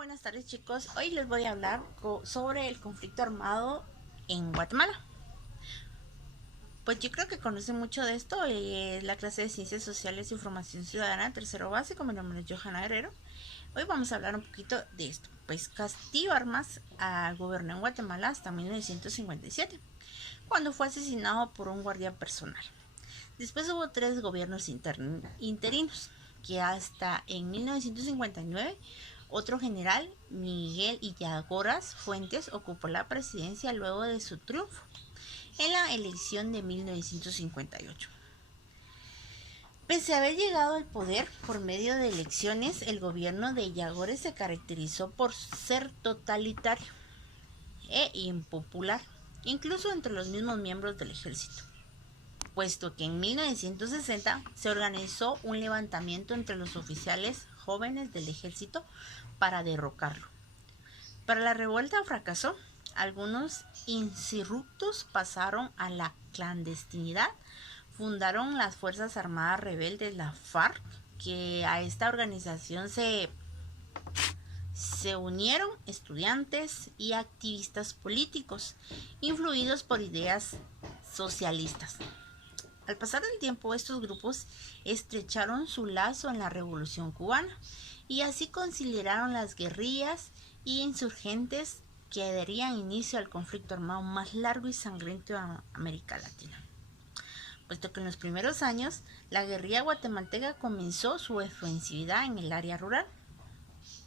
Buenas tardes chicos. Hoy les voy a hablar sobre el conflicto armado en Guatemala. Pues yo creo que conocen mucho de esto, la clase de Ciencias Sociales y Formación Ciudadana, tercero básico. Mi nombre es Johanna Guerrero. Hoy vamos a hablar un poquito de esto. Pues Castillo Armas gobernó en Guatemala hasta 1957, cuando fue asesinado por un guardia personal. Después hubo 3 gobiernos interinos, que hasta en 1959 otro general, Miguel Illagoras Fuentes, ocupó la presidencia luego de su triunfo en la elección de 1958. Pese a haber llegado al poder por medio de elecciones, el gobierno de Illagoras se caracterizó por ser totalitario e impopular, incluso entre los mismos miembros del ejército, puesto que en 1960 se organizó un levantamiento entre los oficiales jóvenes del ejército para derrocarlo. Pero la revuelta fracasó. Algunos insurrectos pasaron a la clandestinidad, fundaron las Fuerzas Armadas Rebeldes, la FARC, que a esta organización se unieron estudiantes y activistas políticos, influidos por ideas socialistas. Al pasar del tiempo, estos grupos estrecharon su lazo en la Revolución Cubana y así conciliaron las guerrillas y insurgentes que darían inicio al conflicto armado más largo y sangriento de América Latina. Puesto que en los primeros años la guerrilla guatemalteca comenzó su ofensividad en el área rural,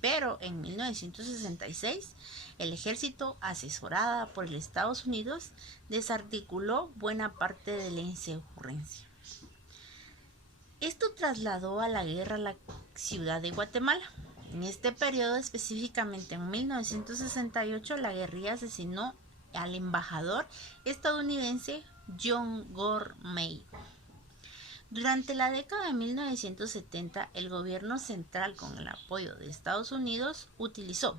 pero en 1966 el ejército, asesorada por los Estados Unidos, desarticuló buena parte de la insurgencia. Esto trasladó a la guerra a la ciudad de Guatemala. En este periodo, específicamente en 1968, la guerrilla asesinó al embajador estadounidense John Gourmet. Durante la década de 1970, el gobierno central, con el apoyo de Estados Unidos, utilizó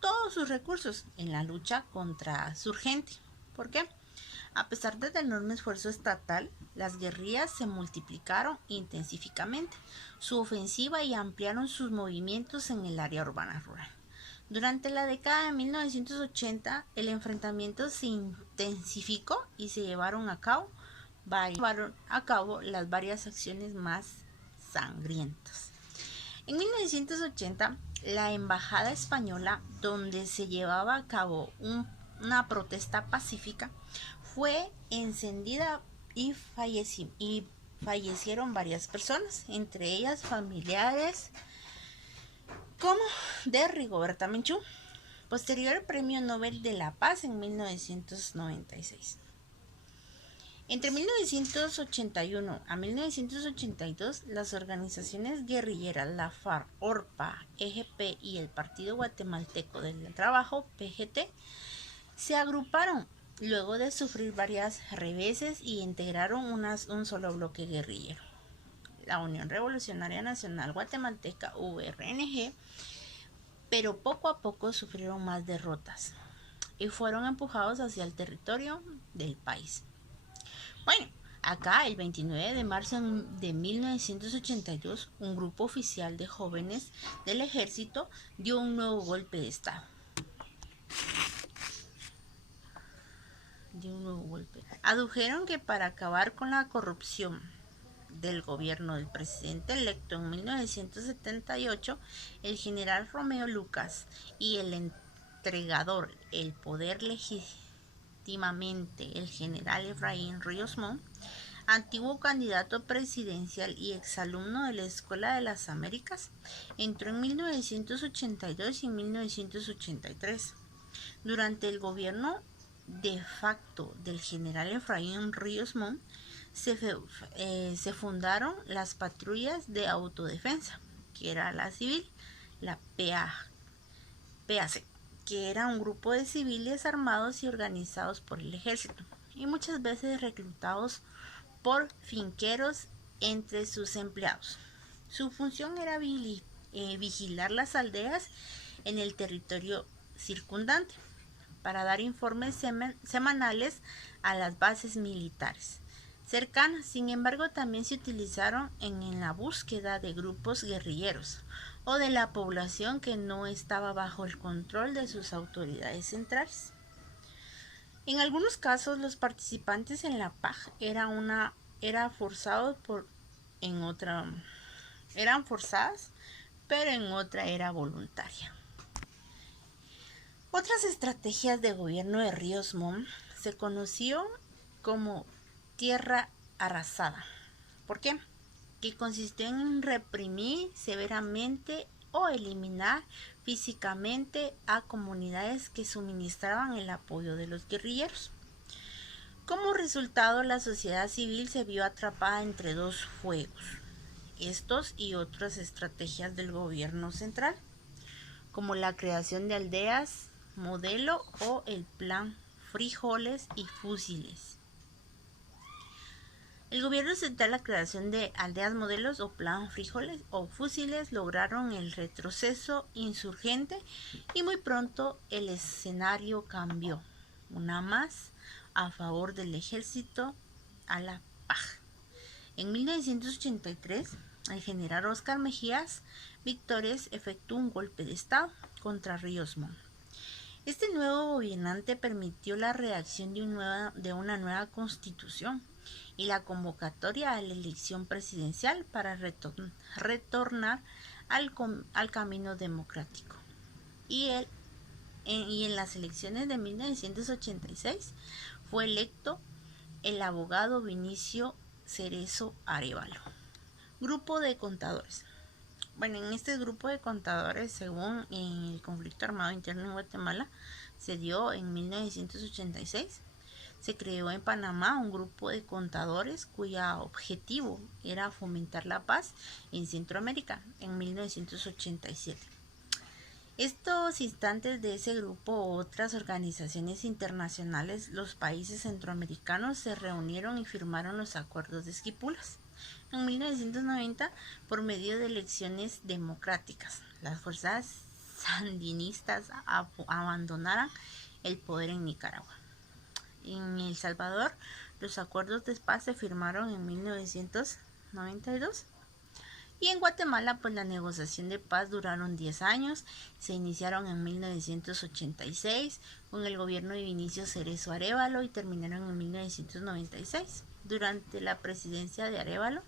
todos sus recursos en la lucha contra insurgente. ¿Por qué? A pesar del enorme esfuerzo estatal, las guerrillas se multiplicaron intensivamente su ofensiva y ampliaron sus movimientos en el área urbana rural. Durante la década de 1980, el enfrentamiento se intensificó y se llevaron a cabo las varias acciones más sangrientas. En 1980, la embajada española, donde se llevaba a cabo una protesta pacífica, fue encendida y fallecieron varias personas, entre ellas familiares como de Rigoberta Menchú, posterior Premio Nobel de la Paz en 1996. Entre 1981 a 1982, las organizaciones guerrilleras, la FARC, ORPA, EGP y el Partido Guatemalteco del Trabajo, PGT, se agruparon luego de sufrir varias reveses y integraron un solo bloque guerrillero, la Unión Revolucionaria Nacional Guatemalteca, URNG, pero poco a poco sufrieron más derrotas y fueron empujados hacia el territorio del país. Bueno, acá el 29 de marzo de 1982, un grupo oficial de jóvenes del ejército dio un nuevo golpe de estado. Adujeron que para acabar con la corrupción del gobierno del presidente electo en 1978, el general Romeo Lucas y el entregador el poder legítimamente, el general Efraín Ríos Montt, antiguo candidato presidencial y exalumno de la Escuela de las Américas, entró en 1982 y en 1983. Durante el gobierno de facto del general Efraín Ríos Montt, se fundaron las patrullas de autodefensa, que era la civil, la PAC, que era un grupo de civiles armados y organizados por el ejército, y muchas veces reclutados por finqueros entre sus empleados. Su función era vigilar las aldeas en el territorio circundante para dar informes semanales a las bases militares cercanas. Sin embargo, también se utilizaron en la búsqueda de grupos guerrilleros o de la población que no estaba bajo el control de sus autoridades centrales. En algunos casos, los participantes en la PAJ eran forzadas, pero en otra era voluntaria. Otras estrategias de gobierno de Ríos Montt se conoció como tierra arrasada. ¿Por qué? Que consistió en reprimir severamente o eliminar físicamente a comunidades que suministraban el apoyo de los guerrilleros. Como resultado, la sociedad civil se vio atrapada entre dos fuegos, estos y otras estrategias del gobierno central, como la creación de aldeas modelo o el plan Frijoles y Fusiles. El gobierno central, la creación de aldeas modelos o plan Frijoles o Fusiles lograron el retroceso insurgente y muy pronto el escenario cambió, una más a favor del ejército a la PAJ. En 1983, el general Óscar Mejías Víctores efectuó un golpe de estado contra Ríos Montt. Este nuevo gobernante permitió la redacción de una nueva constitución y la convocatoria a la elección presidencial para retornar al camino democrático. Y en las elecciones de 1986 fue electo el abogado Vinicio Cerezo Arévalo. Grupo de contadores. Bueno, en este grupo de contadores, según el conflicto armado interno en Guatemala, se dio en 1986. Se creó en Panamá un grupo de contadores cuyo objetivo era fomentar la paz en Centroamérica en 1987. Estos instantes de ese grupo u otras organizaciones internacionales, los países centroamericanos se reunieron y firmaron los acuerdos de Esquipulas. En 1990, por medio de elecciones democráticas, las fuerzas sandinistas abandonaron el poder en Nicaragua. En El Salvador, los acuerdos de paz se firmaron en 1992. Y en Guatemala, pues la negociación de paz duraron 10 años, se iniciaron en 1986 con el gobierno de Vinicio Cerezo Arévalo y terminaron en 1996. Durante la presidencia de Arévalo,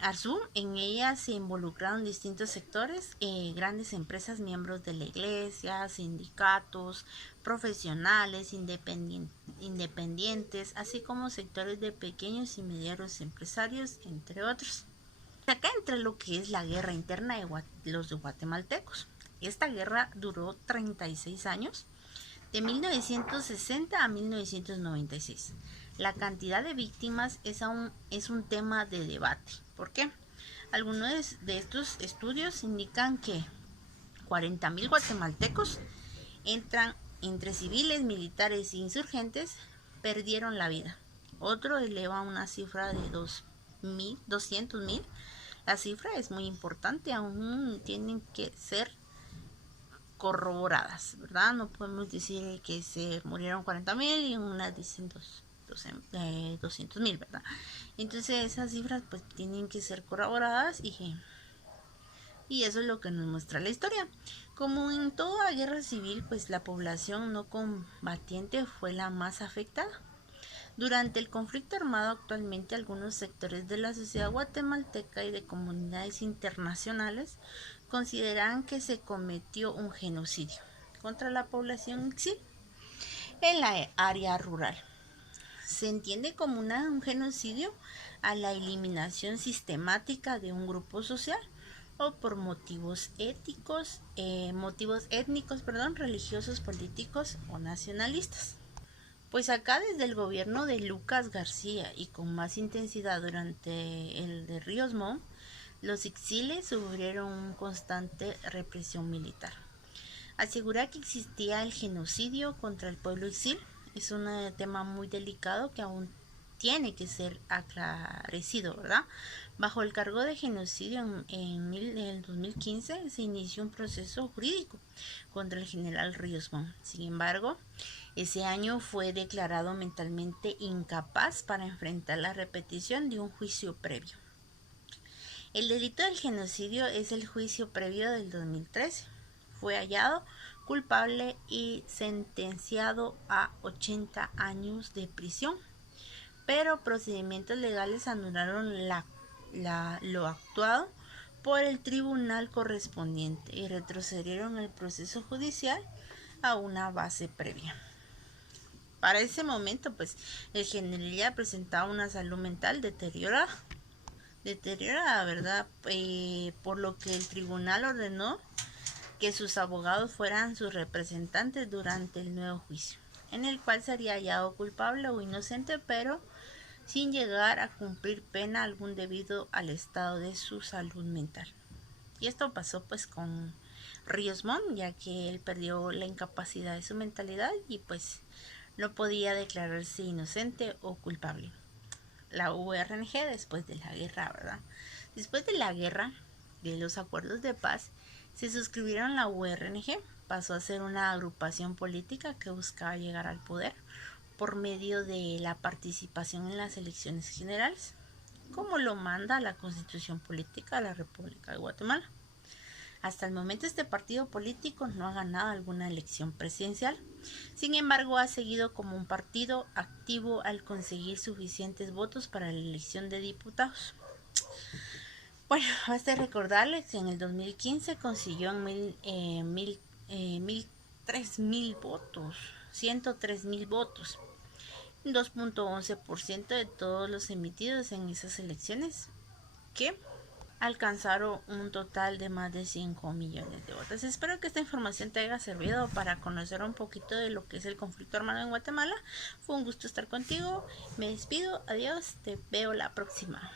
Arzú, en ella se involucraron distintos sectores, grandes empresas, miembros de la iglesia, sindicatos, profesionales, independientes, así como sectores de pequeños y medianos empresarios, entre otros. Acá entra lo que es la guerra interna de los guatemaltecos. Esta guerra duró 36 años, de 1960 a 1996. La cantidad de víctimas es un tema de debate. ¿Por qué? Algunos de estos estudios indican que 40,000 guatemaltecos entre civiles, militares e insurgentes perdieron la vida. Otro eleva una cifra de 200,000. La cifra es muy importante, aún tienen que ser corroboradas, ¿verdad? No podemos decir que se murieron 40,000 y unas dicen 200,000, ¿verdad? Entonces esas cifras pues tienen que ser corroboradas y eso es lo que nos muestra la historia. Como en toda guerra civil, pues la población no combatiente fue la más afectada. Durante el conflicto armado actualmente, algunos sectores de la sociedad guatemalteca y de comunidades internacionales consideran que se cometió un genocidio contra la población exil en la área rural. Se entiende como un genocidio a la eliminación sistemática de un grupo social o por motivos étnicos, religiosos, políticos o nacionalistas. Pues acá desde el gobierno de Lucas García y con más intensidad durante el de Ríos Montt, los exiles sufrieron una constante represión militar. Asegura que existía el genocidio contra el pueblo exil es un tema muy delicado que aún tiene que ser aclarecido, ¿verdad? Bajo el cargo de genocidio en el 2015 se inició un proceso jurídico contra el general Ríos Montt. Sin embargo, ese año fue declarado mentalmente incapaz para enfrentar la repetición de un juicio previo. El delito del genocidio es el juicio previo del 2013. Fue hallado culpable y sentenciado a 80 años de prisión, pero procedimientos legales anularon lo actuado por el tribunal correspondiente y retrocedieron el proceso judicial a una base previa. Para ese momento, pues, el general ya presentaba una salud mental deteriorada, ¿verdad? Por lo que el tribunal ordenó que sus abogados fueran sus representantes durante el nuevo juicio, en el cual sería hallado culpable o inocente, pero sin llegar a cumplir pena algún debido al estado de su salud mental. Y esto pasó pues con Ríos Montt, ya que él perdió la incapacidad de su mentalidad y pues no podía declararse inocente o culpable. La URNG después de la guerra, ¿verdad? Después de la guerra, de los acuerdos de paz, se suscribieron la URNG, pasó a ser una agrupación política que buscaba llegar al poder por medio de la participación en las elecciones generales, como lo manda la Constitución Política de la República de Guatemala. Hasta el momento este partido político no ha ganado alguna elección presidencial, sin embargo ha seguido como un partido activo al conseguir suficientes votos para la elección de diputados. Bueno, basta recordarles que en el 2015 consiguió 103,000 votos, 103,000 votos, 2.11% de todos los emitidos en esas elecciones, que alcanzaron un total de más de 5 millones de votos. Espero que esta información te haya servido para conocer un poquito de lo que es el conflicto armado en Guatemala. Fue un gusto estar contigo. Me despido. Adiós. Te veo la próxima.